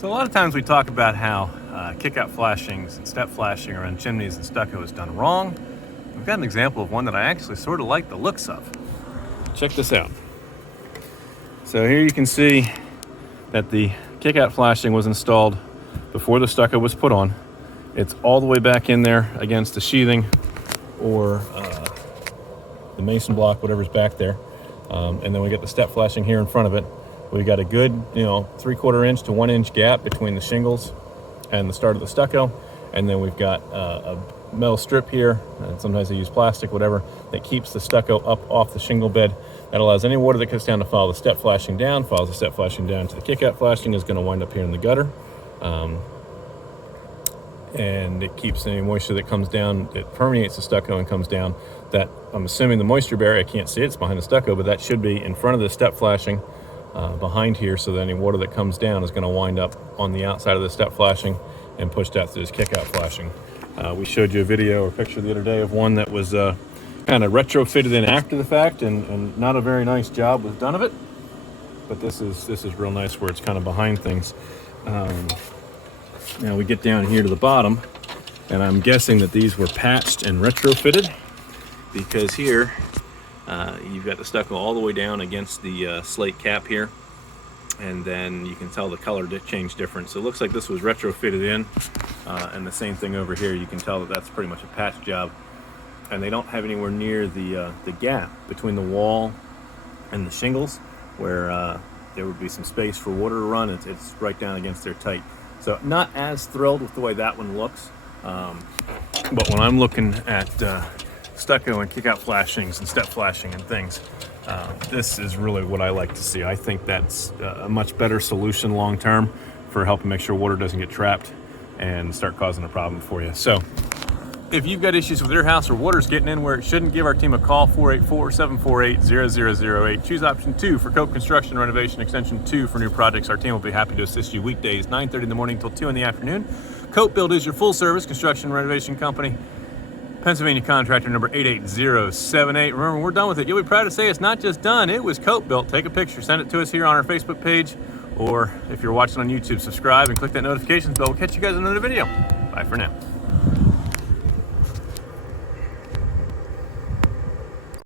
So a lot of times we talk about how kick-out flashings and step flashing around chimneys and stucco is done wrong. We've got an example of one that I actually sort of like the looks of. Check this out. So here you can see that the kick-out flashing was installed before the stucco was put on. It's all the way back in there against the sheathing or the mason block, whatever's back there. And then we get the step flashing here in front of it. We got a good, 3/4 inch to 1 inch gap between the shingles and the start of the stucco. And then we've got a metal strip here, and sometimes they use plastic, whatever, that keeps the stucco up off the shingle bed. That allows any water that comes down to follow the step flashing down, follows the step flashing down to the kick-out flashing, is going to wind up here in the gutter. And it keeps any moisture that comes down, it permeates the stucco and comes down. That, I'm assuming the moisture barrier, I can't see it, it's behind the stucco, but that should be in front of the step flashing behind here, so that any water that comes down is going to wind up on the outside of the step flashing and pushed out through this kick-out flashing. We showed you a video or picture the other day of one that was kind of retrofitted in after the fact, and not a very nice job was done of it. But this is real nice where it's kind of behind things. Now we get down here to the bottom, and I'm guessing that these were patched and retrofitted, because here you've got the stucco all the way down against the slate cap here, and then you can tell the color changed different. So it looks like this was retrofitted in, and the same thing over here. You can tell that that's pretty much a patch job, and they don't have anywhere near the gap between the wall and the shingles where there would be some space for water to run. It's right down against there tight. So not as thrilled with the way that one looks, but when I'm looking at stucco and kick-out flashings and step flashing and things, this is really what I like to see. I think that's a much better solution long-term for helping make sure water doesn't get trapped and start causing a problem for you. So if you've got issues with your house or water's getting in where it shouldn't, give our team a call, 484-748-0008. Choose option 2 for Cope Construction Renovation, extension 2 for new projects. Our team will be happy to assist you weekdays, 9:30 in the morning till 2 in the afternoon. Cope Build is your full-service construction renovation company. Pennsylvania contractor number 88078. Remember, we're done with it. You'll be proud to say it's not just done, it was Cope Built. Take a picture, send it to us here on our Facebook page, or if you're watching on YouTube, subscribe and click that notifications bell. We'll catch you guys in another video. Bye for now.